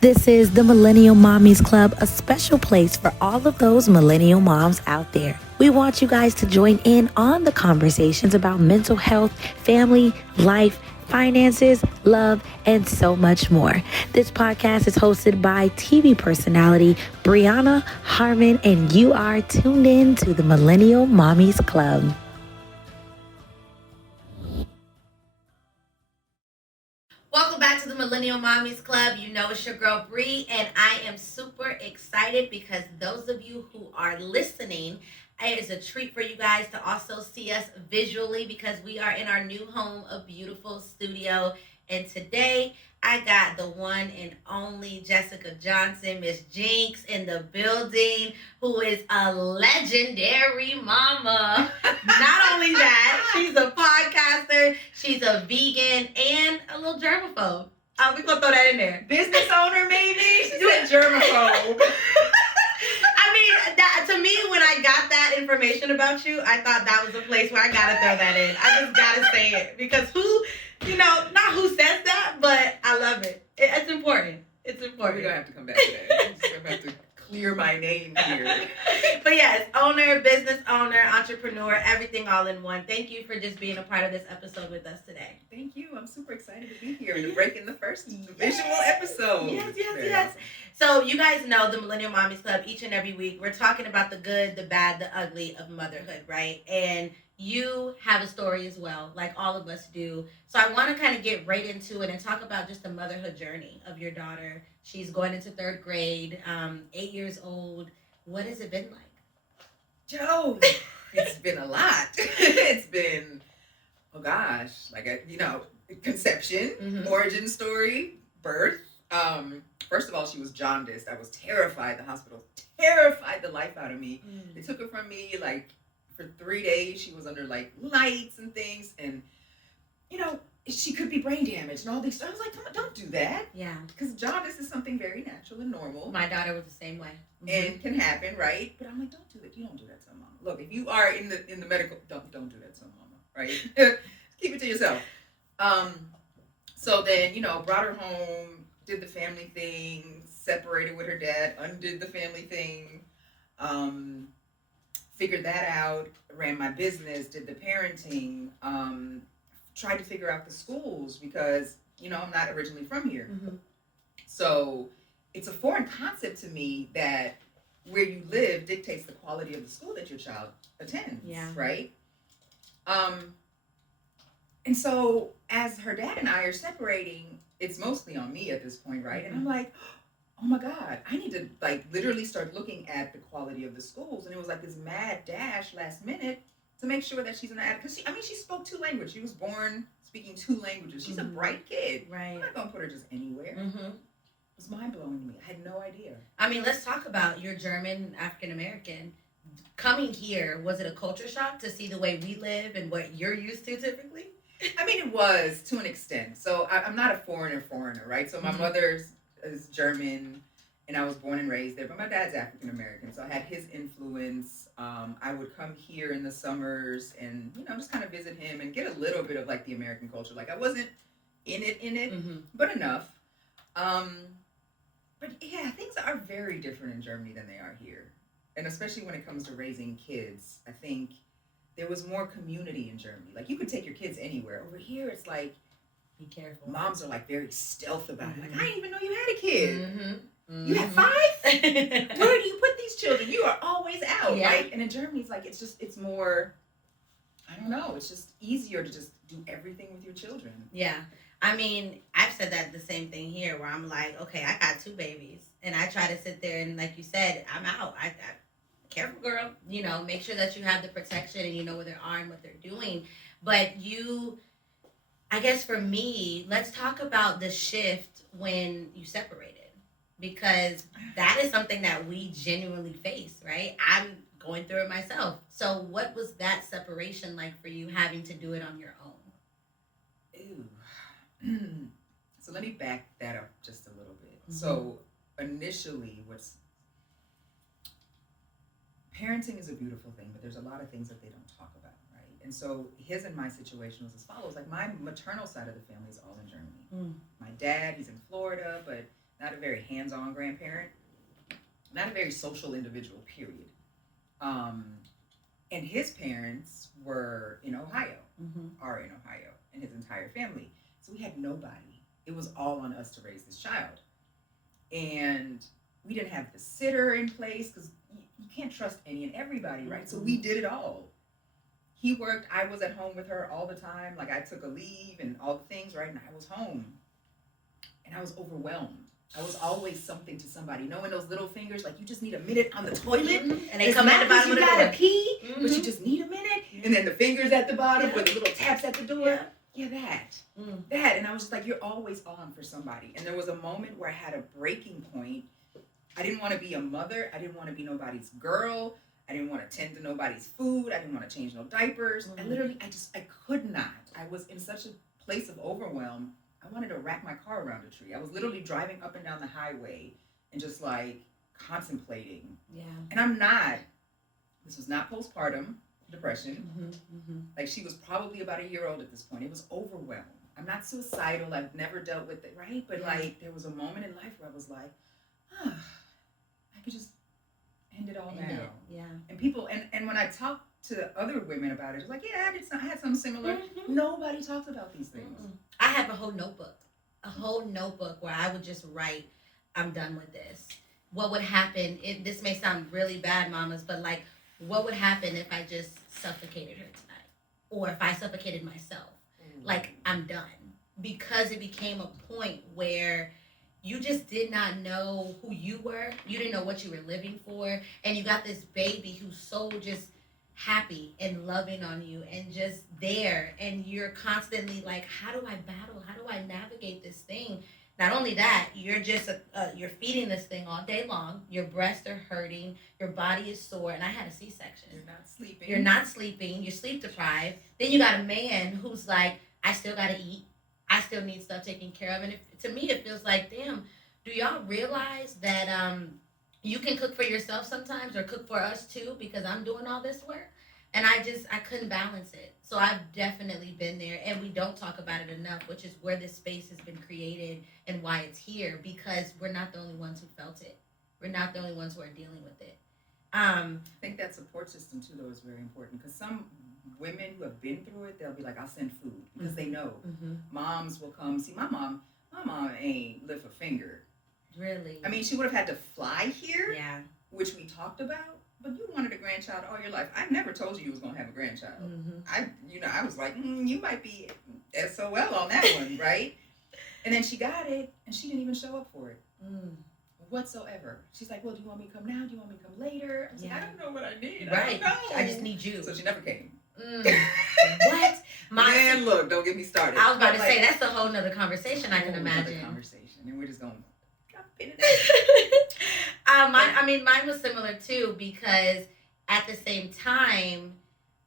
This is the Millennial Mommies Club, a special place for all of those millennial moms out there. We want you guys to join in on the conversations about mental health, family, life, finances, love, and so much more. This podcast is hosted by TV personality Brianna Harmon, and you are tuned in to the Millennial Mommies Club. Welcome back to the Millennial Mommies Club. You know it's your girl Bree, and I am super excited because those of you who are listening, it is a treat for you guys to also see us visually because we are in our new home, a beautiful studio. And today I got the one and only Jessica Johnson, Miss Jynxx, in the building, who is a legendary mama. Not only that, she's a podcaster, she's a vegan, and a little germaphobe. We're going to throw that in there. Business owner, maybe? She said germaphobe. I mean, that, to me, when I got that information about you, I thought that was a place where I got to throw that in. I just got to say it. Because not who says that, but I love it. It's important. It's important. We're going to have to come back to that. I'm just going to have to clear my name here. But yes, owner, business owner, entrepreneur, everything all in one. Thank you for just being a part of this episode with us today. Thank you. I'm super excited to be here and to break in the first visual episode. Yes. So you guys know the Millennial Mommies Club. Each and every week, we're talking about the good, the bad, the ugly of motherhood, right? And you have a story as well, like all of us do. So I want to kind of get right into it and talk about just the motherhood journey of your daughter. She's going into third grade, 8 years old. What has it been like? Joe, it's been a lot. It's been, oh gosh, conception, origin story, birth. First of all, she was jaundiced. I was terrified. The hospital terrified the life out of me. They took her from me for 3 days. She was under lights and things, and she could be brain damaged and all these. I was like, come on, don't do that. Yeah, because jaundice is something very natural and normal. My daughter was the same way, and can happen, right? But I'm like, don't do that. You don't do that to mama. Look, if you are in the medical, don't do that to mama, right? Keep it to yourself. So then brought her home, did the family thing, separated with her dad, undid the family thing. Figured that out, ran my business, did the parenting, tried to figure out the schools because, I'm not originally from here. So it's a foreign concept to me that where you live dictates the quality of the school that your child attends, right? And so as her dad and I are separating, it's mostly on me at this point, right? And I'm like, oh my God, I need to literally start looking at the quality of the schools. And it was this mad dash last minute to make sure that she's an addict. Because she spoke 2 languages. She was born speaking 2 languages. She's a bright kid. Right. I'm not going to put her just anywhere. It was mind-blowing to me. I had no idea. I mean, let's talk about your German African-American. Coming here, was it a culture shock to see the way we live and what you're used to typically? I mean, it was to an extent. So I'm not a foreigner, right? So my mother is German, and I was born and raised there, but my dad's African American, so I had his influence. I would come here in the summers and just kind of visit him and get a little bit of the American culture. I wasn't in it, but enough. But yeah, things are very different in Germany than they are here, and especially when it comes to raising kids. I think there was more community in Germany. You could take your kids anywhere. Over here, it's be careful. Moms are very stealth about it. I didn't even know you had a kid. You have 5? Where do you put these children? You are always out, right? And in Germany, it's more, I don't know, it's just easier to just do everything with your children. Yeah. I mean, I've said that the same thing here where I'm like, okay, I got 2 babies. And I try to sit there and like you said, I'm out. I careful, girl. Make sure that you have the protection and you know where they are and what they're doing. But I guess for me, let's talk about the shift when you separated, because that is something that we genuinely face, right? I'm going through it myself. So what was that separation like for you, having to do it on your own? Ooh. So let me back that up just a little bit. So initially, parenting is a beautiful thing, but there's a lot of things that they don't talk about, right? And so his and my situation was as follows. My maternal side of the family is all in Germany. My dad, he's in Florida, but not a very hands-on grandparent, not a very social individual, period. Um, and his parents were in Ohio, are in Ohio, and his entire family. So we had nobody. It was all on us to raise this child. And we didn't have the sitter in place because you can't trust any and everybody, right? So we did it all. He worked, I was at home with her all the time. Like I took a leave and all the things, right? And I was home. And I was overwhelmed. I was always something to somebody. Knowing those little fingers, like you just need a minute on the toilet. And they come at the bottom of the door. You gotta pee, but you just need a minute. And then the fingers at the bottom with the little taps at the door. Yeah, that. And I was just like, you're always on for somebody. And there was a moment where I had a breaking point. I didn't want to be a mother. I didn't want to be nobody's girl. I didn't want to tend to nobody's food. I didn't want to change no diapers. I literally, I could not. I was in such a place of overwhelm. I wanted to wrap my car around a tree. I was literally driving up and down the highway and just like contemplating. Yeah. And this was not postpartum depression. Like she was probably about a year old at this point. It was overwhelmed. I'm not suicidal. I've never dealt with it, right? But like there was a moment in life where I was like, I could just end it all now. Yeah. And people, and when I talk to other women about it, it's like, yeah, I had something similar. Nobody talks about these things. I have a whole notebook where I would just write, I'm done with this. What would happen, this may sound really bad, mamas, but like, what would happen if I just suffocated her tonight? Or if I suffocated myself? Like, I'm done. Because it became a point where you just did not know who you were. You didn't know what you were living for. And you got this baby who's so just happy and loving on you and just there. And you're constantly like, how do I battle? How do I navigate this thing? Not only that, you're just, you're feeding this thing all day long. Your breasts are hurting. Your body is sore. And I had a C-section. You're not sleeping. You're sleep deprived. Then you got a man who's like, I still got to eat. I still need stuff taken care of. And to me, it feels like, damn, do y'all realize that you can cook for yourself sometimes or cook for us too because I'm doing all this work? And I couldn't balance it. So I've definitely been there, and we don't talk about it enough, which is where this space has been created and why it's here, because we're not the only ones who felt it. We're not the only ones who are dealing with it. I think that support system too, though, is very important, because some women who have been through it, they'll be like, I'll send food, because they know. Moms will come. See, my mom ain't lift a finger. Really? I mean, she would have had to fly here, which we talked about. But you wanted a grandchild all your life. I never told you was gonna have a grandchild. I was like, you might be SOL on that one, right? And then she got it, and she didn't even show up for it whatsoever. She's like, well, do you want me to come now? Do you want me to come later? I was like, I don't know what I need. Right. I don't know. I just need you. So she never came. What? Man, look, don't get me started. I was about to say, that's a whole nother conversation, I can imagine. Another conversation, and we're just going. Mine was similar too, because at the same time,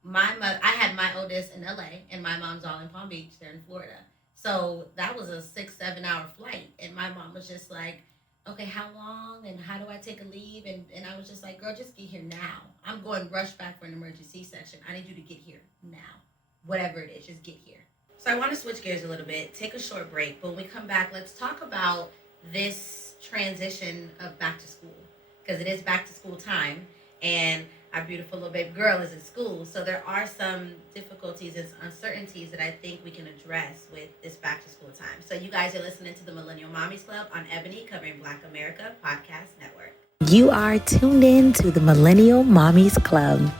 I had my oldest in LA and my mom's all in Palm Beach. They're in Florida. So that was a 6-7 hour flight. And my mom was just like, okay, how long? And how do I take a leave? And I was just like, girl, just get here now. I'm going rush back for an emergency section. I need you to get here now. Whatever it is, just get here. So I want to switch gears a little bit, take a short break. But when we come back, let's talk about this transition of back to school, because it is back to school time, and our beautiful little baby girl is in school. So there are some difficulties and uncertainties that I think we can address with this back to school time. So you guys are listening to the Millennial Mommies Club on Ebony, covering Black America Podcast Network. You are tuned in to the Millennial Mommies Club.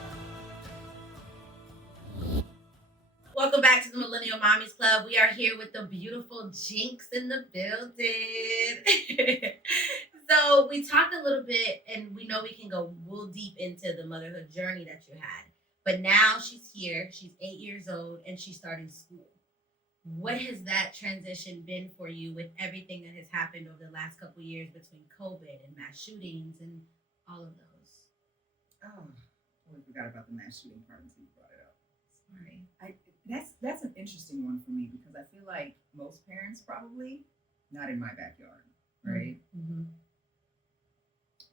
Welcome back to the Millennial Mommies Club. We are here with the beautiful Jynxx in the building. So we talked a little bit, and we know we can go real deep into the motherhood journey that you had. But now she's here. She's 8 years old, and she's starting school. What has that transition been for you with everything that has happened over the last couple of years between COVID and mass shootings and all of those? Oh, I forgot about the mass shooting part until you brought it up. Sorry. That's an interesting one for me, because I feel like most parents probably not in my backyard, right?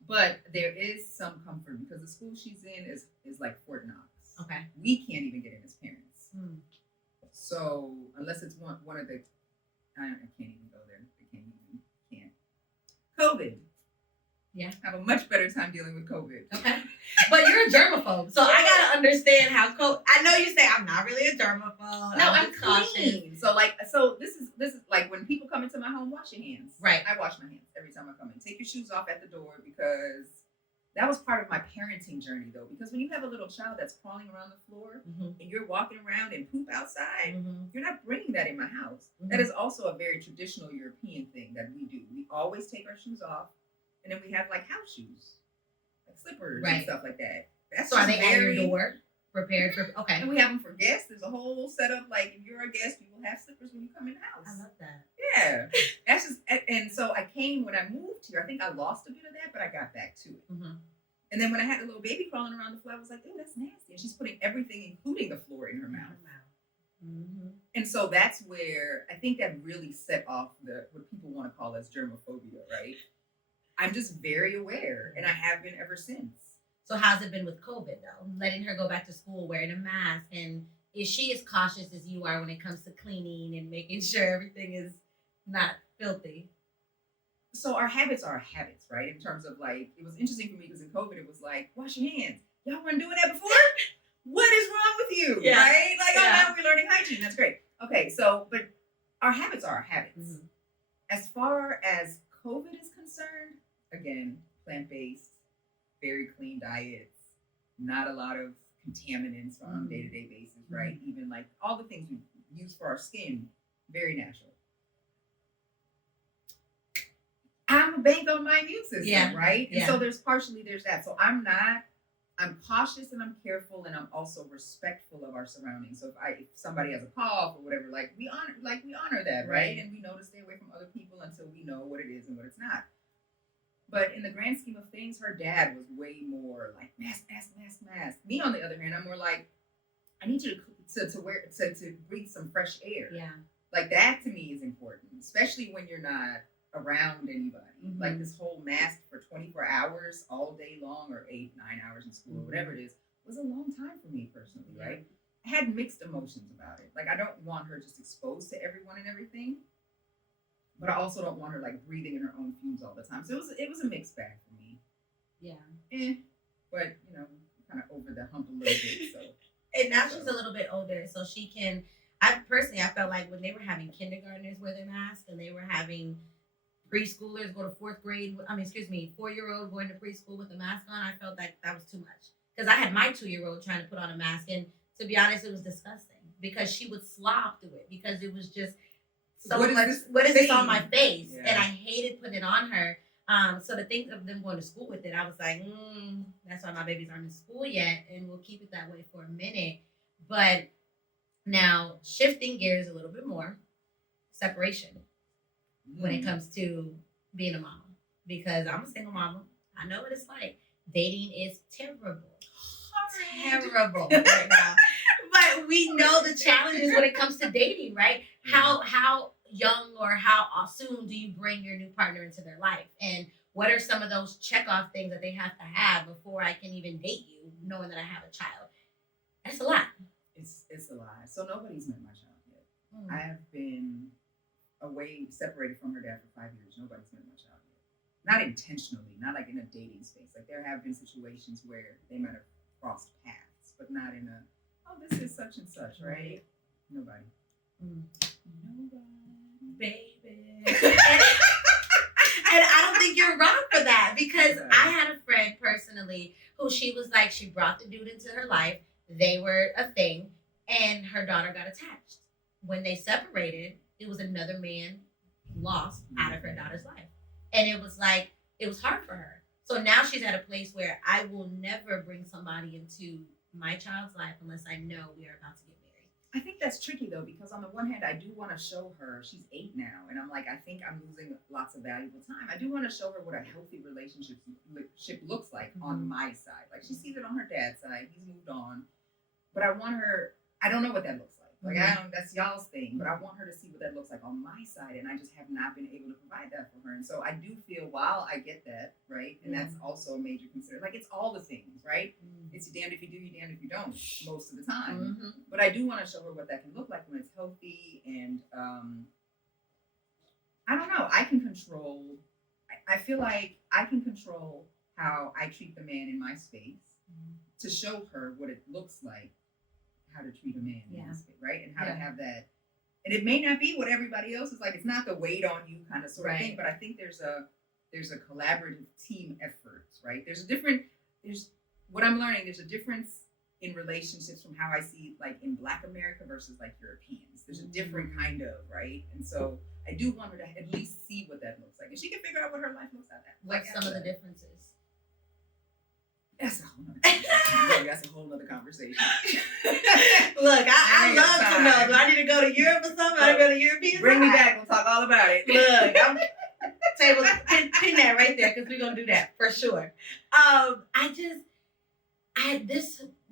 But there is some comfort, because the school she's in is like Fort Knox. Okay. We can't even get in as parents. So unless it's one of the, I can't even go there. Can't. COVID. Yeah. I have a much better time dealing with COVID. Okay. But you're a germaphobe. So I gotta understand how I know you say I'm not really a germaphobe. No, I'm just cautious. clean. So this is like when people come into my home, wash your hands. Right. I wash my hands every time I come in. Take your shoes off at the door, because that was part of my parenting journey, though. Because when you have a little child that's crawling around the floor and you're walking around and poop outside, you're not bringing that in my house. That is also a very traditional European thing that we do. We always take our shoes off, and then we have like house shoes, like slippers and stuff like that. That's so are they at your door? Prepared for And we have them for guests. There's a whole setup. Like if you're a guest, you will have slippers when you come in the house. I love that. Yeah, that's just. And so I came when I moved here. I think I lost a bit of that, but I got back to it. And then when I had a little baby crawling around the floor, I was like, "Oh, that's nasty." And she's putting everything, including the floor, in her mouth. And so that's where I think that really set off what people want to call as germophobia, right? I'm just very aware, and I have been ever since. So how's it been with COVID though? Letting her go back to school wearing a mask, and is she as cautious as you are when it comes to cleaning and making sure everything is not filthy? So our habits are habits, right? In terms of like, it was interesting for me because in COVID, it was like, wash your hands. Y'all weren't doing that before? What is wrong with you? Yeah. Right? Like, oh, now we're learning hygiene. That's great. Okay, so, but our habits are our habits. As far as COVID is concerned, again, plant-based, very clean diets, not a lot of contaminants on a day-to-day basis, right? Even like all the things we use for our skin, very natural. I'm a bank on my immune system, right? And so there's that. So I'm cautious and I'm careful, and I'm also respectful of our surroundings. So if somebody has a cough or whatever, we honor that, right? And we know to stay away from other people until we know what it is and what it's not. But in the grand scheme of things, her dad was way more like mask. Me, on the other hand, I'm more like, I need you to breathe some fresh air. Yeah. Like that to me is important, especially when you're not around anybody. Like this whole mask for 24 hours all day long, or 8-9 hours in school, or whatever it is, was a long time for me personally, right? I had mixed emotions about it. Like I don't want her just exposed to everyone and everything, but I also don't want her like breathing in her own fumes all the time. So it was a mixed bag for me. Yeah. But kind of over the hump a little bit. So and now she's a little bit older, so she can. I felt like when they were having kindergartners wear their mask, and they were having preschoolers go to 4-year-old going to preschool with a mask on, I felt like that was too much. Because I had my 2-year-old trying to put on a mask, and to be honest, it was disgusting because she would slop through it because it was just so much. What is this on my face? Yeah. And I hated putting it on her. So to think of them going to school with it, I was like, that's why my babies aren't in school yet, and we'll keep it that way for a minute. But now shifting gears a little bit more, separation. When it comes to being a mama, because I'm a single mama. I know what it's like. Dating is terrible. Terrible right now. But we know the challenges when it comes to dating, right? How young or how soon do you bring your new partner into their life? And what are some of those check-off things that they have to have before I can even date you, knowing that I have a child? That's a lot. It's a lot. So nobody's met my child yet. I have been separated from her dad for 5 years. Nobody's met my child yet. Not intentionally, not like in a dating space. Like there have been situations where they might have crossed paths, but not in this is such and such, right? Nobody. Nobody. Baby. And I don't think you're wrong for that, because I had a friend personally who she was like, she brought the dude into her life. They were a thing, and her daughter got attached. When they separated, it was another man lost out of her daughter's life. And it was hard for her. So now she's at a place where I will never bring somebody into my child's life unless I know we are about to get married. I think that's tricky though, because on the one hand, I do want to show her, she's 8 now, and I'm like, I think I'm losing lots of valuable time. I do want to show her what a healthy relationship looks like on my side. Like she sees it on her dad's side, he's moved on. But I want her, I don't know what that looks like. Like that's y'all's thing, but I want her to see what that looks like on my side, and I just have not been able to provide that for her. And so I do feel, while I get that, right, and that's also a major consideration. Like it's all the things, right? It's you damned if you do, you damned if you don't, most of the time. But I do want to show her what that can look like when it's healthy, and I don't know. I can control I feel like I can control how I treat the man in my space to show her what it looks like, how to treat a man in my space, right? And how to have that. And it may not be what everybody else is like. It's not the weight on you kind of sort of thing, but I think there's a collaborative team effort, right? There's what I'm learning, there's a difference in relationships from how I see like in Black America versus like Europeans. There's a different kind of, right? And so I do want her to at least see what that looks like. And she can figure out what her life looks like. What's some of the differences? That's a whole nother conversation. That's a whole nother conversation. Look, I love to know. Do I need to go to Europe or something? I go to European. Bring me back. We'll talk all about it. Look, I'm pin that right there because we're gonna do that for sure.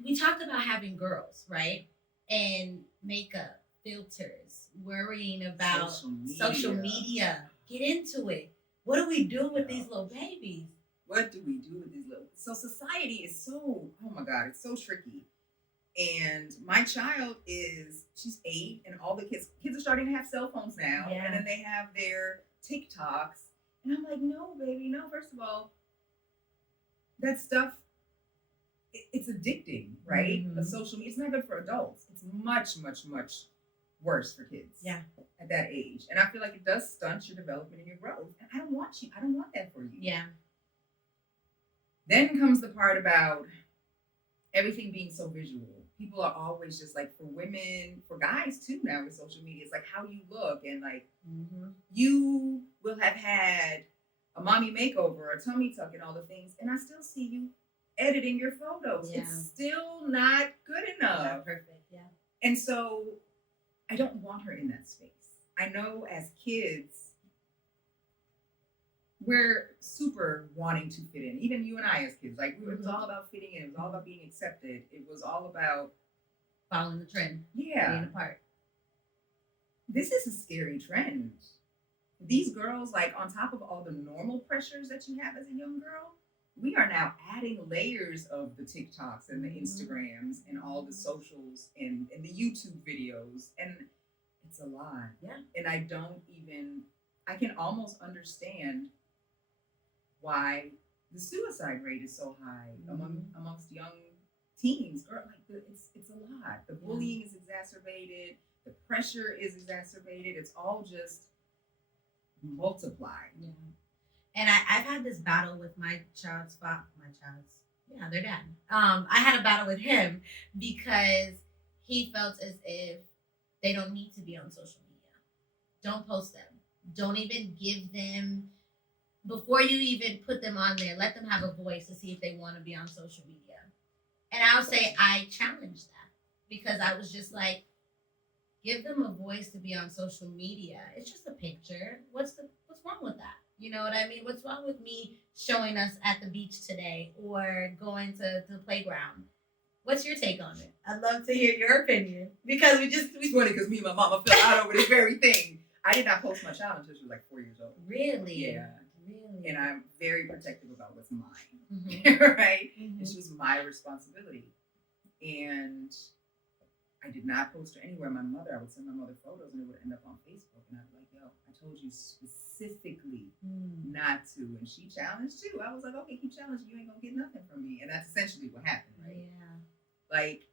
We talked about having girls, right? And makeup, filters, worrying about social media. Get into it. What do we do with these little babies? What do we do with these little? So society is so, oh my God, it's so tricky. And my child she's 8, and all the kids are starting to have cell phones now. Yeah. And then they have their TikToks. And I'm like, no, baby, no. First of all, that stuff, it's addicting, right? The social media, it's not good for adults. It's much, much, much worse for kids. Yeah. At that age. And I feel like it does stunt your development and your growth. And I don't want that for you. Yeah. Then comes the part about everything being so visual. People are always just like, for women, for guys too now with social media, it's like how you look, and like you will have had a mommy makeover, a tummy tuck, and all the things, and I still see you editing your photos. Yeah. It's still not good enough. Not perfect, yeah. And so I don't want her in that space. I know as kids, we're super wanting to fit in. Even you and I as kids, like it was all about fitting in. It was all about being accepted. It was all about following the trend. Yeah. Being a part. This is a scary trend. These girls, like on top of all the normal pressures that you have as a young girl, we are now adding layers of the TikToks and the Instagrams and all the socials and the YouTube videos. And it's a lot. Yeah. And I can almost understand why the suicide rate is so high amongst young teens. Girl, like it's a lot. The bullying is exacerbated. The pressure is exacerbated. It's all just multiplied. Yeah. And I've had this battle with their dad. I had a battle with him because he felt as if they don't need to be on social media. Don't post them. Don't even give them, before you even put them on there, let them have a voice to see if they want to be on social media. And I'll say I challenged that because I was just like, give them a voice to be on social media. It's just a picture. What's wrong with that? You know what I mean? What's wrong with me showing us at the beach today or going to the playground? What's your take on it? I'd love to hear your opinion because it's funny because me and my mama fell out over this very thing. I did not post my child until she was like 4 years old. Really? Yeah. Really? And I'm very protective about what's mine. Mm-hmm. Right? Mm-hmm. This was my responsibility. And I did not post her anywhere. I would send my mother photos and it would end up on Facebook. And I'd be like, yo, I told you specifically not to. And she challenged too. I was like, okay, keep challenging. You ain't going to get nothing from me. And that's essentially what happened, right? Yeah. Like,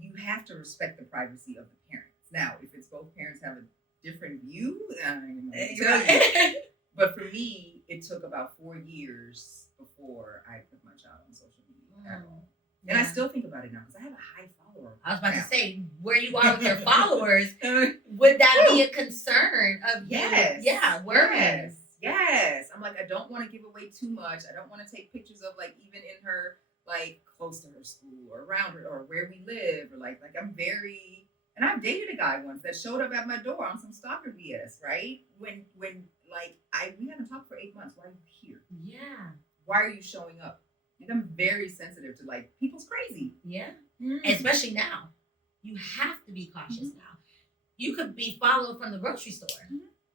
you have to respect the privacy of the parents. Now, if it's both parents have a different view, I don't know what to tell you. But for me, it took about 4 years before I put my child on social media at all. And I still think about it now because I have a high follower. I was about to say, where you are with your followers, would that be a concern of yes. you? Yeah, worrying. Yes. I'm like, I don't want to give away too much. I don't want to take pictures of like even in her, like close to her school or around her or where we live or like I'm very, and I've dated a guy once that showed up at my door on some stalker BS, right? When like we haven't talked for 8 months. Why are you here? Yeah. Why are you showing up? And I'm very sensitive to like people's crazy. Yeah. Especially now. You have to be cautious now. You could be followed from the grocery store.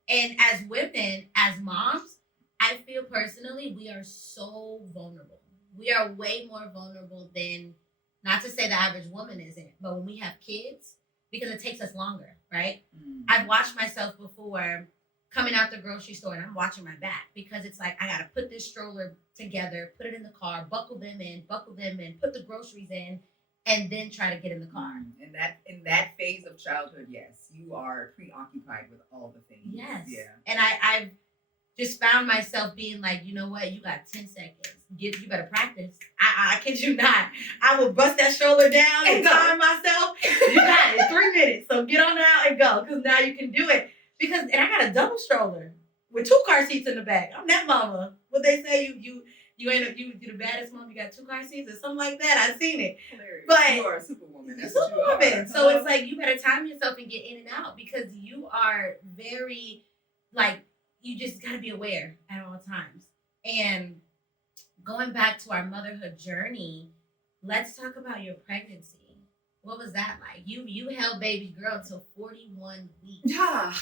And as women, as moms, I feel personally we are so vulnerable. We are way more vulnerable than, not to say the average woman isn't, but when we have kids, because it takes us longer, right? I've watched myself before coming out the grocery store and I'm watching my back because it's like I gotta put this stroller together, put it in the car, buckle them in, put the groceries in, and then try to get in the car. In that phase of childhood, yes, you are preoccupied with all the things. Yes. Yeah. And I've just found myself being like, you know what, you got 10 seconds. You better practice. I kid you not. I will bust that stroller down and time myself. You got it, 3 minutes. So get on out and go, because now you can do it. And I got a double stroller with 2 car seats in the back. I'm that mama. What they say, you the baddest mom. You got 2 car seats or something like that. I've seen it. Hilarious. But you are a superwoman. That's superwoman. what you are. So it's like you better time yourself and get in and out because you are very like you just got to be aware at all times. And going back to our motherhood journey, let's talk about your pregnancy. What was that like? You held baby girl until 41 weeks.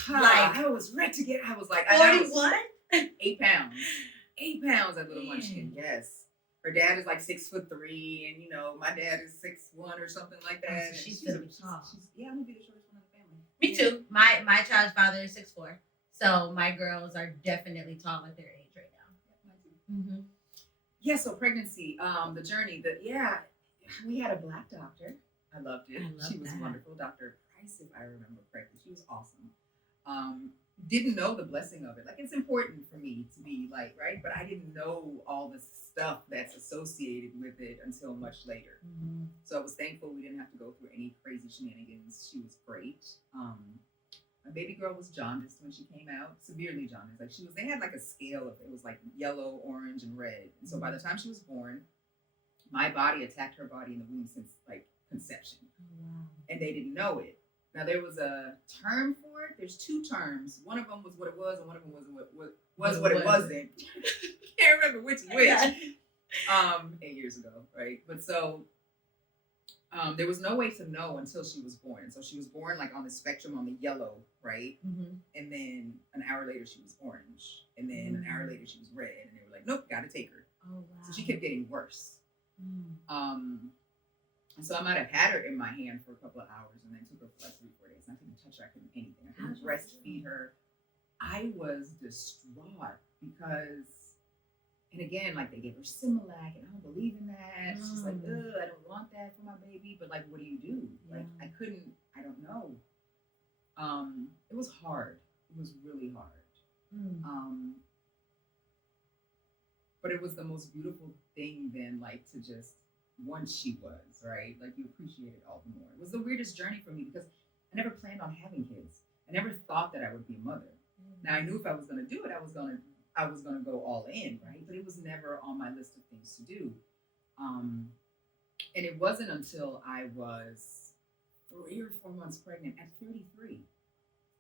Like I was ready to get. I was like 41? 8 pounds. 8 pounds, that little munchkin. Yes. Her dad is like 6'3", and my dad is 6'1" or something like that. Oh, so she's gonna be tall. I'm gonna be the shortest one in the family. Me too. My child's father is 6'4", so my girls are definitely tall at their age right now. Mm-hmm. Yeah. So pregnancy, the journey. We had a Black doctor. I loved it. She was wonderful, Dr. Price, if I remember correctly. She was awesome. Didn't know the blessing of it. Like it's important for me to be like, right? But I didn't know all the stuff that's associated with it until much later. Mm-hmm. So I was thankful we didn't have to go through any crazy shenanigans. She was great. My baby girl was jaundiced when she came out, severely jaundiced. Like they had like a scale of it was like yellow, orange, and red. And so by the time she was born, my body attacked her body in the womb since like conception. Wow. And they didn't know it. Now there was a term for it. There's 2 terms. One of them was what it was, and one of them was what it wasn't. Can't remember which is which. 8 years ago, right? But so there was no way to know until she was born. And so she was born like on the spectrum on the yellow, right? Mm-hmm. And then an hour later she was orange, and then an hour later she was red, and they were like, "Nope, got to take her." Oh wow! So she kept getting worse. And so I might have had her in my hand for a couple of hours and then took her for like 3-4 days. And I couldn't touch her. I couldn't do anything. I couldn't breastfeed her. I was distraught because, and again, like they gave her Similac and I don't believe in that. She's like, ugh, I don't want that for my baby. But like, what do you do? Yeah. Like I don't know. It was hard. It was really hard. But it was the most beautiful thing then, like to just, once she was, right? Like you appreciate it all the more. It was the weirdest journey for me because I never planned on having kids. I never thought that I would be a mother. Now I knew if I was going to do it, I was going to go all in, right? But it was never on my list of things to do. And it wasn't until I was 3 or 4 months pregnant at 33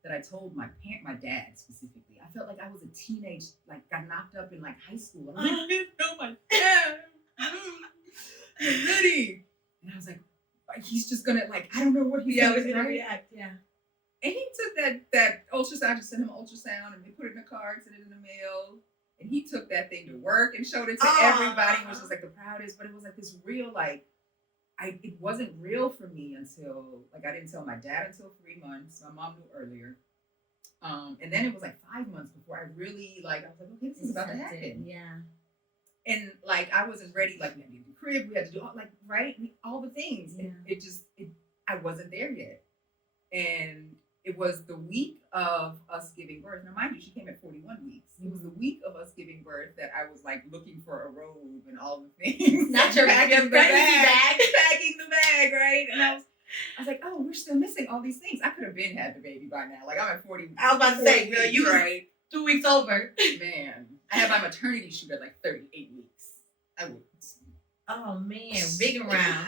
that I told my dad specifically. I felt like I was a teenage, like got knocked up in like high school. I didn't know my dad. I'm ready. And I was like, he's just gonna like, I don't know what he's gonna react. Yeah. And he took that ultrasound, just sent him an ultrasound, and they put it in the car, sent it in the mail. And he took that thing to work and showed it to everybody, which was like the proudest. But it was like this real, like, it wasn't real for me until, like, I didn't tell my dad until 3 months. My mom knew earlier. And then it was like 5 months before I really, like, I was like, okay, this is about to happen. Yeah. And like, I wasn't ready. Like, we had to do the crib, we had to do all, like, right? All the things. Yeah. I wasn't there yet. And it was the week of us giving birth. Now, mind you, she came at 41 weeks. It was the week of us giving birth that I was like looking for a robe and all the things. Not your packing the bag, right? And I was like, oh, we're still missing all these things. I could have been had the baby by now. Like I'm at 40. I was about to say, girl, you right? 2 weeks over. Man, I had my maternity shoot at like 38 weeks. I would. Oh man, big and round.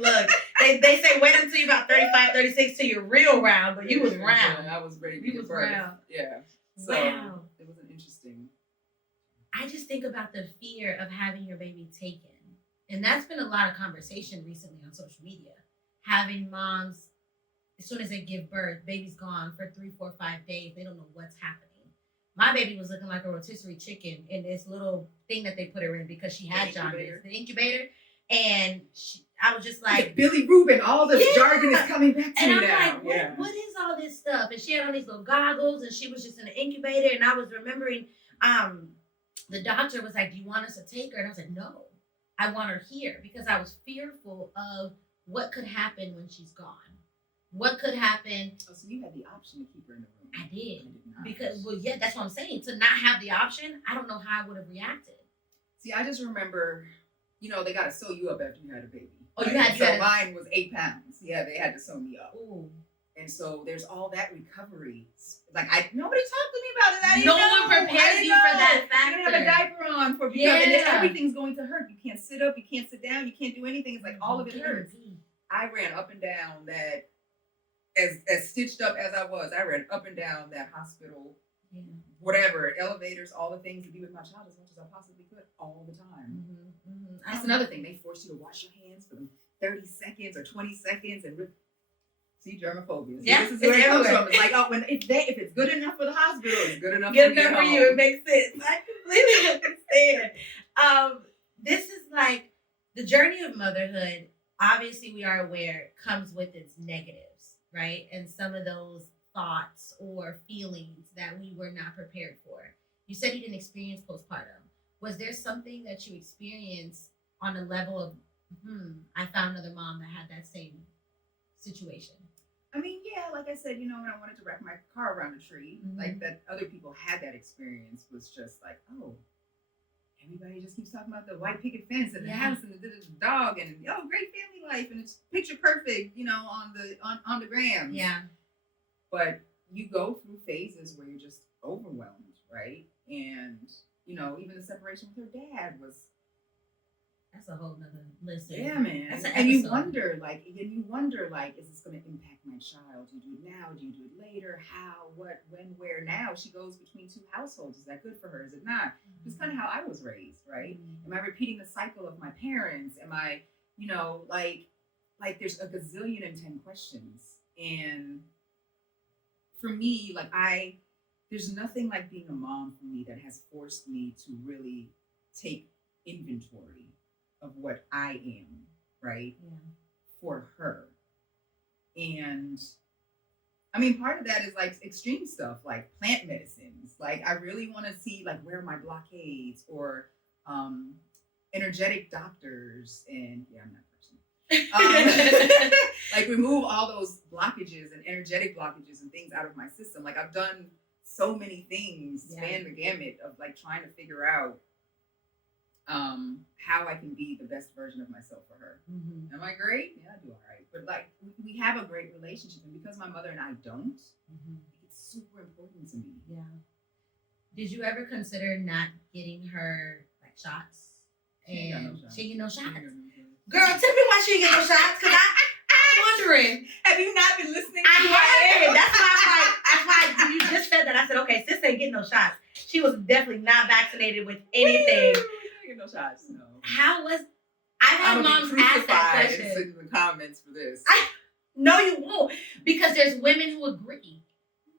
Look, they say wait until you're about 35, 36 till you're real round, but you was round. Yeah, I was ready to give birth. Round. Yeah. So wow. It was an interesting. I just think about the fear of having your baby taken. And that's been a lot of conversation recently on social media. Having moms, as soon as they give birth, baby's gone for 3, 4, 5 days. They don't know what's happening. My baby was looking like a rotisserie chicken in this little thing that they put her in because she had jaundice, the incubator. And I was just like, Billy Rubin, all this Yeah. jargon is coming back to and me I'm now. like, what is all this stuff? And she had on these little goggles, and she was just in an incubator. And I was remembering, the doctor was like, "Do you want us to take her?" And I was like, "No, I want her here," because I was fearful of what could happen when she's gone. What could happen? Oh, so you had the option to keep her in the room. I did. not. Because, well, yeah, that's what I'm saying. To not have the option, I don't know how I would have reacted. See, I just remember, they got to sew you up after you had a baby. Oh, you right? had- So mine was 8 pounds. Yeah, they had to sew me up. Ooh. And so there's all that recovery. Like nobody talked to me about it. I didn't No know. one prepares I didn't you for know. that You don't have a factor. diaper on for because and then Yeah. everything's going to hurt. You can't sit up, you can't sit down, you can't do anything. It's like all of it Get hurts. in I ran up and down that as stitched up as I was, I ran up and down that hospital, Yeah. whatever, elevators, all the things to be with my child as much as I possibly could all the time. That's another thing. They force you to wash your hands for 30 seconds or 20 seconds and see germophobia. See, Yeah, this is where it's it comes everywhere. from. It's like, if it's good enough for the hospital, it's good enough Good for enough for me you. at It home. makes sense. I completely understand. This is like the journey of motherhood. Obviously, we are aware comes with its negatives, right? And some of those thoughts or feelings that we were not prepared for. You said you didn't experience postpartum. Was there something that you experienced on a level of, I found another mom that had that same situation? I mean, yeah, like I said, when I wanted to wrap my car around a tree, like that other people had that experience was just like, oh, everybody just keeps talking about the white picket fence and the house and the dog and great family life and it's picture perfect, on the gram. Yeah. But you go through phases where you're just overwhelmed, right? And even the separation with her dad was. That's a whole nother list. Yeah, man. That's an and you episode. wonder, is this going to impact my child? Do you do it now? Do you do it later? How? What? When? Where? Now she goes between two households. Is that good for her? Is it not? It's kind of how I was raised, right? Am I repeating the cycle of my parents? Am I, like there's a gazillion and 10 questions. And for me, there's nothing like being a mom for me that has forced me to really take inventory of what I am, right? Yeah. For her. And I mean, part of that is like extreme stuff, like plant medicines. Like I really want to see where are my blockades or energetic doctors and I'm that person. Like remove all those blockages and energetic blockages and things out of my system. Like I've done so many things, span the gamut of trying to figure out how I can be the best version of myself for her. Am I great? Yeah, I do all right. But we have a great relationship, and because my mother and I don't, it's super important to me. Yeah. Did you ever consider not getting her shots? She And ain't got no shots. she get no shots. She ain't got no shots. Girl, tell me why she didn't get no shots, because I'm wondering. Have you not been listening? I haven't. That's why you just said that. I said, okay, sis ain't getting no shots. She was definitely not vaccinated with anything. Get no shots. No. How was? I've had I'm moms ask that question. in the comments for this. No, you won't, because there's women who agree.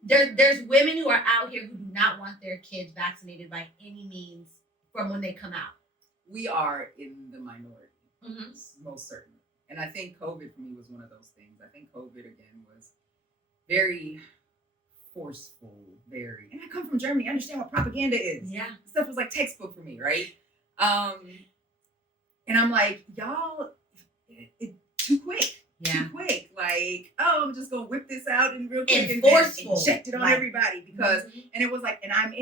There's women who are out here who do not want their kids vaccinated by any means from when they come out. We are in the minority, most certainly. And I think COVID for me was one of those things. I think COVID again was very forceful, and I come from Germany. I understand what propaganda is. Yeah. Stuff was like textbook for me, right? And I'm like, y'all, it too quick. Yeah. Too quick. I'm just gonna whip this out and real quick And and forceful. inject it on everybody because Mhm. and it was and I'm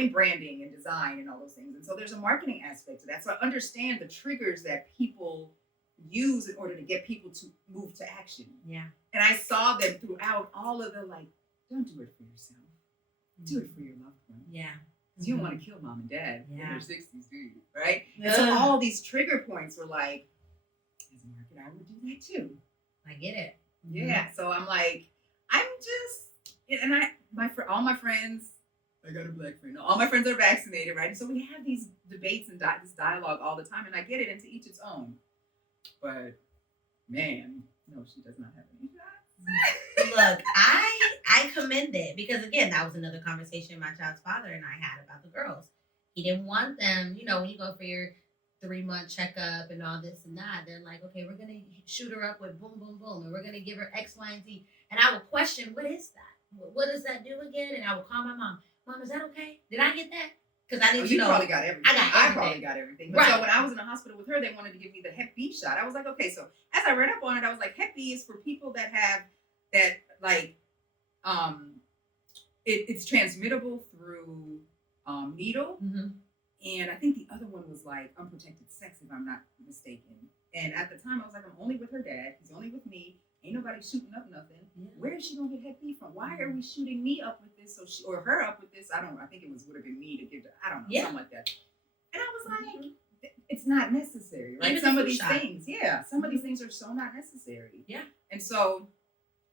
in branding and design and all those things. And so there's a marketing aspect to that. So I understand the triggers that people use in order to get people to move to action. Yeah. And I saw them throughout all of the don't do it for yourself. Do it for your loved one. Yeah. Because you don't want to kill mom and dad in their 60s, do you? Right? Yeah. And so all these trigger points were as a market, I would do that too. I get it. Yeah. So I'm all my friends, I got a black friend. All my friends are vaccinated, right? And so we have these debates and this dialogue all the time, and I get it, and to each its own. But man, no, she does not have any shots. Look, I commend it because again, that was another conversation my child's father and I had about the girls. He didn't want them, when you go for your 3-month checkup and all this and that. They're like, okay, we're gonna shoot her up with boom, boom, boom, and we're gonna give her X, Y, and Z. And I would question, what is that? What does that do again? And I would call my mom. Mom, is that okay? Did I get that? Because I need to you know. probably got everything. I got I everything. probably got everything. But Right. so when I was in the hospital with her, they wanted to give me the Hep B shot. I was like, okay. So as I read up on it, I was like, Hep B is for people that have that like it's transmittable through needle. Mm-hmm. And I think the other one was like unprotected sex, if I'm not mistaken. And at the time, I was like, I'm only with her dad. He's only with me. Ain't nobody shooting up nothing. Yeah. Where is she gonna get Hep B from? Why are we shooting me up with this? Or her up with this? I think it would have been me to give. I don't know, something like that. And I was like, it's not necessary, right? Even Some the of these flu shot. things, some of these things are so not necessary. Yeah. And so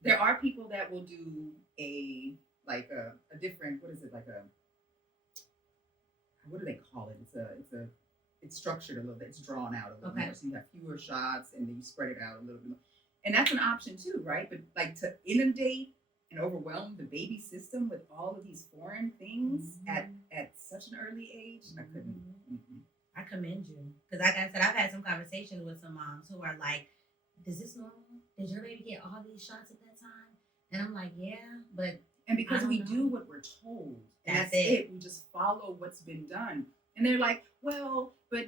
there are people that will do a different, what is it, what do they call it? It's structured a little bit. It's drawn out a little more. So you have fewer shots and then you spread it out a little bit more. And that's an option too, right? But like to inundate and overwhelm the baby system with all of these foreign things at such an early age, I couldn't. Mm-hmm. I commend you. Because like I said, I've had some conversations with some moms who are like, is this normal? Did your baby get all these shots at that time? And I'm like, yeah, but... And because we do what we're told. That's it. We just follow what's been done. And they're like, well, but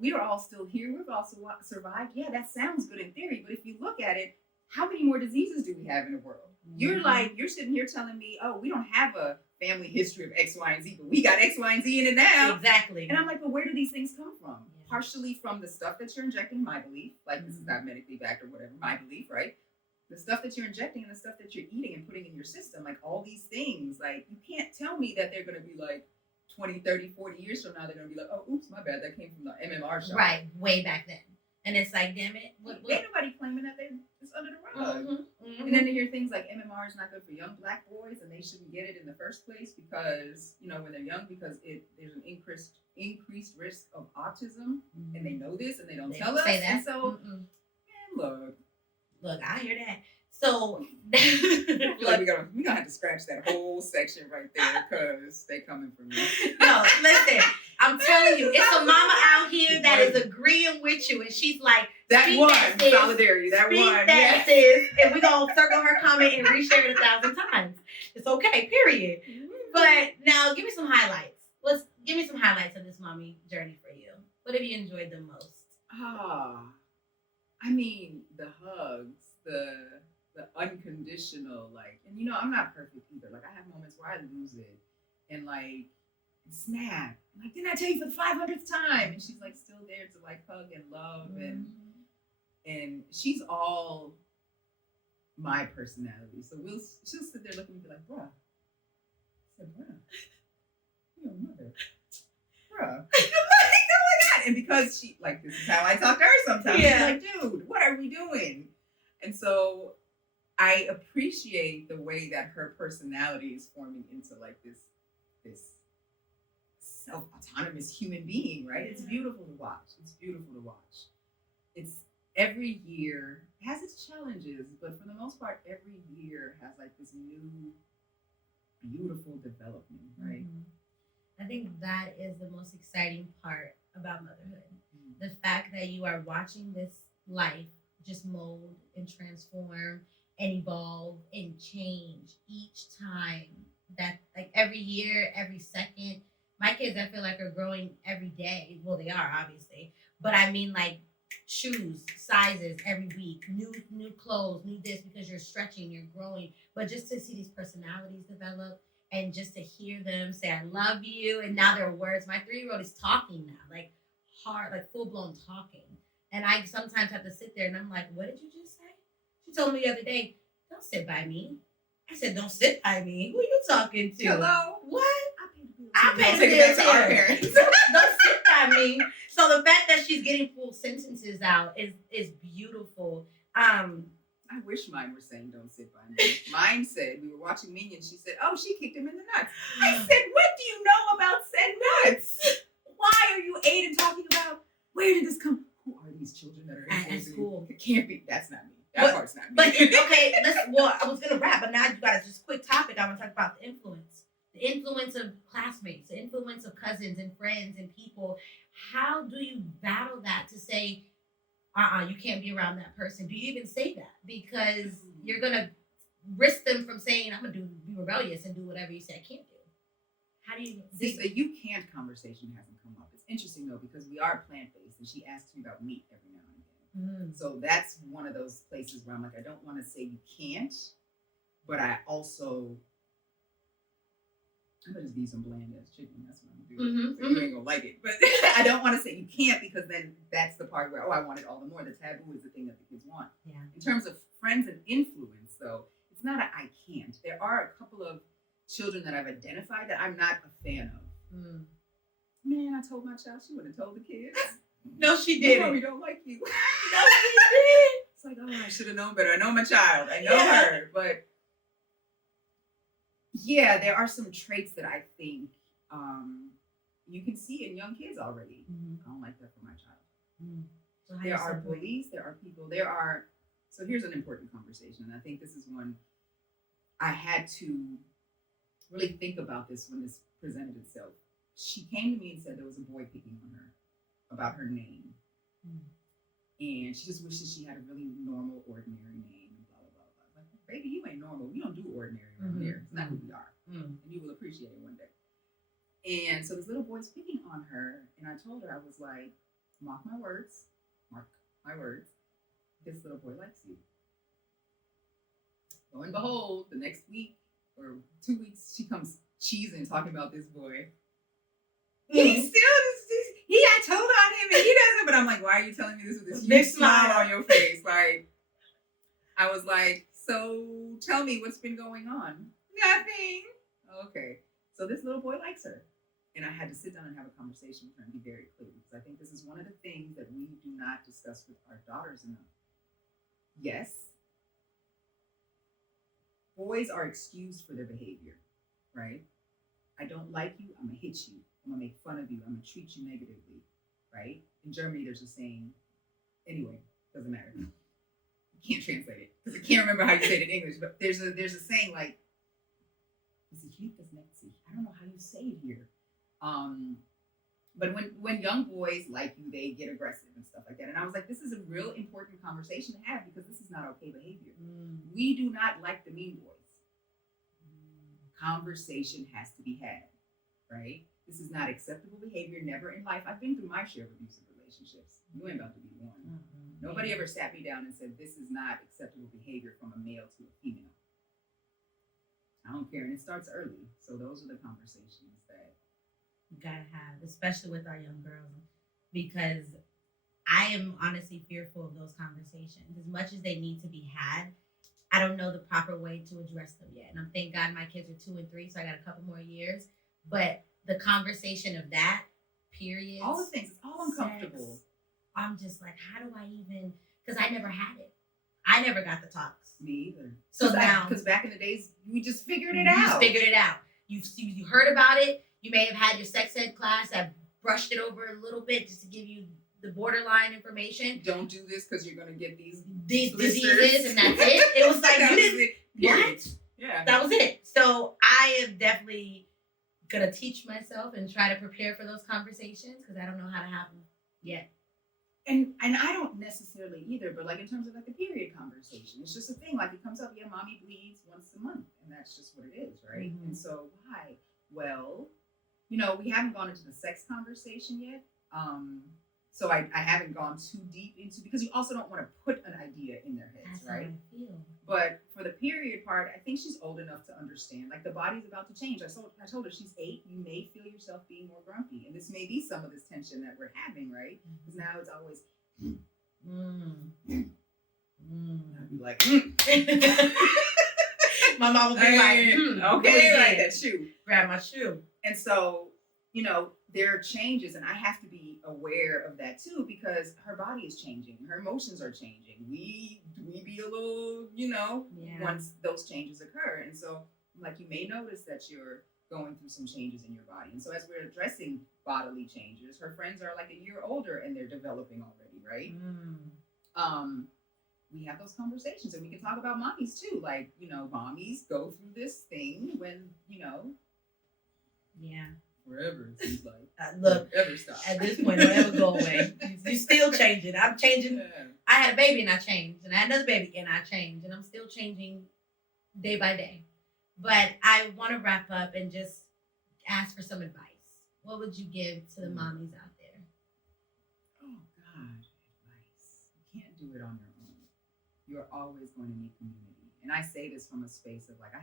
we are all still here. We've also survived. Yeah, that sounds good in theory. But if you look at it, how many more diseases do we have in the world? Mm-hmm. You're sitting here telling me, oh, we don't have a family history of X, Y, and Z, but we got X, Y, and Z in it now. Exactly. And I'm like, well, where do these things come from? Yeah. Partially from the stuff that you're injecting, my belief. Like, this is not medically backed or whatever, my belief, right? The stuff that you're injecting and the stuff that you're eating and putting in your system, like all these things, like you can't tell me that they're going to be like 20, 30, 40 years from now, they're going to be like, oh, oops, my bad. That came from the MMR shot. Right. Way back then. And it's like, damn it. Ain't nobody claiming that it's under the rug. Mm-hmm. Mm-hmm. And then to hear things like MMR is not good for young Black boys and they shouldn't get it in the first place because, when they're young, because there's an increased risk of autism. Mm-hmm. And they know this and they don't tell us. Say that. And so, man, Look, I hear that. So, we're gonna have to scratch that whole section right there because they coming for me. No, listen, I'm telling you, it's a mama out here that is agreeing with you, and she's like, that one solidarity, that one, yes, sis, and we're gonna circle her comment and reshare it 1,000 times. It's okay, period. But now, give me some highlights. Give me some highlights of this mommy journey for you. What have you enjoyed the most? I mean, the hugs, the unconditional, and I'm not perfect either. Like, I have moments where I lose it and snap. Like, didn't I tell you for the 500th time? And she's still there to hug and love, and she's all my personality. So she'll sit there looking at me like, bruh. I said, bruh, you're a mother. Bruh. And because she, this is how I talk to her sometimes. Yeah. She's like, dude, what are we doing? And so I appreciate the way that her personality is forming into this self-autonomous human being, right? Yeah. It's beautiful to watch. It's every year has its challenges, but for the most part, every year has this new beautiful development, right? Mm-hmm. I think that is the most exciting part about motherhood. Mm-hmm. The fact that you are watching this life just mold and transform and evolve and change each time. That every year, every second. My kids, I feel like, are growing every day. Well, they are, obviously. But I mean, shoes, sizes every week, new clothes, new this, because you're stretching, you're growing. But just to see these personalities develop and just to hear them say, I love you. And now their words. My 3-year-old is talking now, hard, full-blown talking. And I sometimes have to sit there and I'm like, what did you just say? She told me the other day, don't sit by me. I said, don't sit by me. Who are you talking to? Hello? What? I pay the bills to our parents. Don't sit by me. So the fact that she's getting full sentences out is beautiful. I wish mine were saying don't sit by me. Mine said, we were watching Minions, she said, oh, she kicked him in the nuts. I said, what do you know about said nuts? Why are you Aiden talking about, where did this come? Who are these children that are at school? It can't be, that's not me. That part's not me. But okay, I was gonna wrap, but now you got just quick topic. I want to talk about the influence. the influence of classmates, the influence of cousins and friends and people. How do you battle that to say, you can't be around that person? Do you even say that? Because you're gonna risk them from saying, I'm gonna be rebellious and do whatever you say I can't do. How do you See, the you can't conversation hasn't come up. It's interesting though because we are plant based, and she asks me about meat every now and again. So that's one of those places where I'm like, I don't want to say you can't, but I'm gonna just be some bland ass chicken. That's what I'm gonna do. So you ain't gonna like it, but I don't want to say you can't because then that's the part where I want it all the more. The taboo is the thing that the kids want. Yeah. In terms of friends and influence, though, it's not a I can't. There are a couple of children that I've identified that I'm not a fan of. Man, I told my child she wouldn't have told the kids. No, she didn't. Mommy don't like you. No, she didn't. It's like, oh, I should have known better. I know my child. I know her. But yeah, there are some traits that I think you can see in young kids already. I don't like that for my child. So there are bullies. There are people. So here's an important conversation. And I think this is one I had to really think about this when this presented itself. She came to me and said there was a boy picking on her about her name. And she just wishes she had a really normal, ordinary name and blah, blah, blah, blah. Like, baby, you ain't normal. We don't do ordinary around here. It's not who we are. And you will appreciate it one day. And so this little boy's picking on her. And I told her, I was like, mark my words, this little boy likes you. Lo and behold, the next week or 2 weeks, she comes cheesing, talking about this boy. I told on him and he doesn't, but I'm like, why are you telling me this with this big smile on your face? Like, I was like, so tell me what's been going on. Nothing. Okay. So this little boy likes her. And I had to sit down and have a conversation with her and be very clear because I think this is one of the things that we do not discuss with our daughters enough. Yes, boys are excused for their behavior, right? I don't like you, I'm gonna hit you. I'm gonna make fun of you. I'm gonna treat you negatively, right? In Germany, there's a saying. Anyway, doesn't matter. You can't translate it because I can't remember how you say it in English. But there's a saying like, I don't know how you say it here. But when young boys like you, they get aggressive and stuff like that. And I was like, this is a real important conversation to have because this is not okay behavior. We do not like the mean boys. Conversation has to be had, right? This is not acceptable behavior. Never in life. I've been through my share of abusive relationships. You ain't about to be one. Nobody ever sat me down and said, this is not acceptable behavior from a male to a female. I don't care. And it starts early. So those are the conversations that you gotta have, especially with our young girls, because I am honestly fearful of those conversations. As much as they need to be had, I don't know the proper way to address them yet. And I'm thank God my kids are 2 and 3, so I got a couple more years. But the conversation of that, period, all the things, it's all uncomfortable. Sex, I'm just like, how do I even? Because I never had it. I never got the talks. Me either. So now, because back in the days, we just figured it out. You just figured it out. You heard about it. You may have had your sex ed class that brushed it over a little bit just to give you the borderline information. Don't do this because you're going to get these diseases, and that's it. It was like, you didn't. What? Yeah. That was it. So I am definitely going to teach myself and try to prepare for those conversations because I don't know how to have them yet. And I don't necessarily either, but like in terms of like the period conversation, it's just a thing. Like it comes up, yeah, mommy bleeds once a month, and that's just what it is, right? And so why? Well, we haven't gone into the sex conversation yet. So I haven't gone too deep into, because you also don't want to put an idea in their heads, that's right? How I feel. But for the period part, I think she's old enough to understand. Like the body's about to change. I told her she's 8. You may feel yourself being more grumpy, and this may be some of this tension that we're having, right? Because now it's always. I'd be like, My mom would be like, okay, like that shoe. Grab my shoe. And so, there are changes, and I have to be aware of that too, because her body is changing. Her emotions are changing. We be a little, once those changes occur. And so, like, you may notice that you're going through some changes in your body. And so as we're addressing bodily changes, her friends are like a year older and they're developing already, right? We have those conversations, and we can talk about mommies too. Like, mommies go through this thing when, Yeah. Forever, it seems like. Look, Never stop. at this point, don't ever go away. You still changing. I'm changing. Yeah. I had a baby and I changed, and I had another baby and I changed, and I'm still changing day by day. But I want to wrap up and just ask for some advice. What would you give to the mommies out there? Oh God, advice. You can't do it on your own. You're always going to need community. And I say this from a space of like I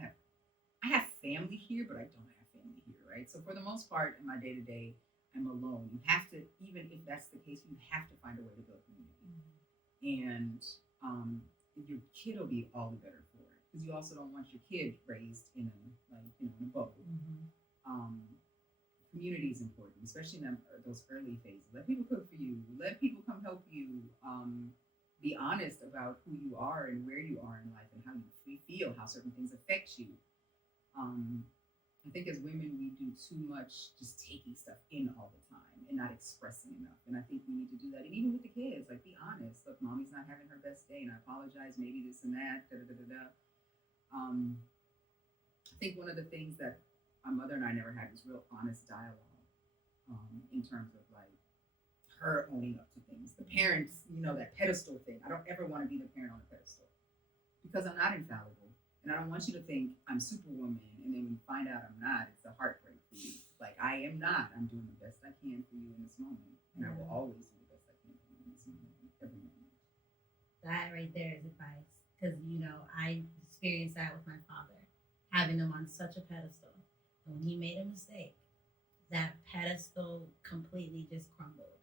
have family here, but I don't have family here, right? So for the most part in my day-to-day, I'm alone. You have to, even if that's the case, you have to find a way to build community. And your kid will be all the better for it. Because you also don't want your kid raised in a bubble. Community is important, especially in those early phases. Let people cook for you. Let people come help you. Be honest about who you are and where you are in life and how you feel, how certain things affect you. I think as women, we do too much just taking stuff in all the time and not expressing enough. And I think we need to do that. And even with the kids, like be honest. Look, mommy's not having her best day, and I apologize. Maybe this and that. I think one of the things that my mother and I never had was real honest dialogue in terms of like her owning up to things. The parents, that pedestal thing. I don't ever want to be the parent on a pedestal because I'm not infallible. And I don't want you to think I'm Superwoman, and then when you find out I'm not, it's a heartbreak for you. Like, I am not. I'm doing the best I can for you in this moment. And I will always do the best I can for you in this moment, every moment. That right there is advice. Because, I experienced that with my father, having him on such a pedestal. And when he made a mistake, that pedestal completely just crumbled.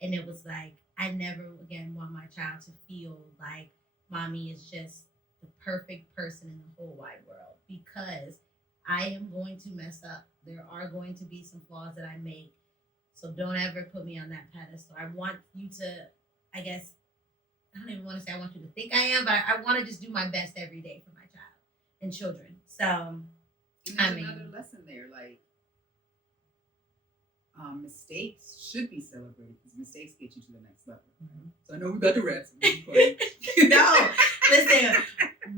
And it was like, I never again want my child to feel like mommy is just the perfect person in the whole wide world, because I am going to mess up. There are going to be some flaws that I make. So don't ever put me on that pedestal. I want you to, I guess, I don't even want to say I want you to think I am, but I want to just do my best every day for my child and children. So, and there's another lesson there, like, mistakes should be celebrated because mistakes get you to the next level. Mm-hmm. So I know we got to wrap. No, listen,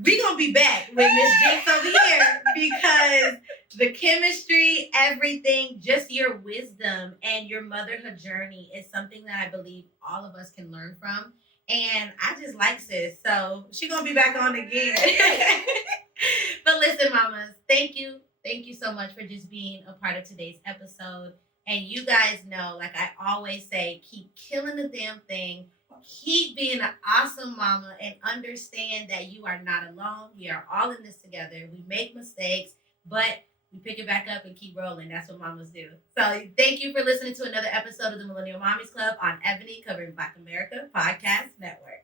we gonna be back with Miss Jynxx over here because the chemistry, everything, just your wisdom and your motherhood journey is something that I believe all of us can learn from. And I just like sis, so she gonna be back on again. But listen, mamas, thank you so much for just being a part of today's episode. And you guys know, like I always say, keep killing the damn thing. Keep being an awesome mama and understand that you are not alone. We are all in this together. We make mistakes, but we pick it back up and keep rolling. That's what mamas do. So thank you for listening to another episode of the Millennial Mommies Club on Ebony, covering Black America Podcast Network.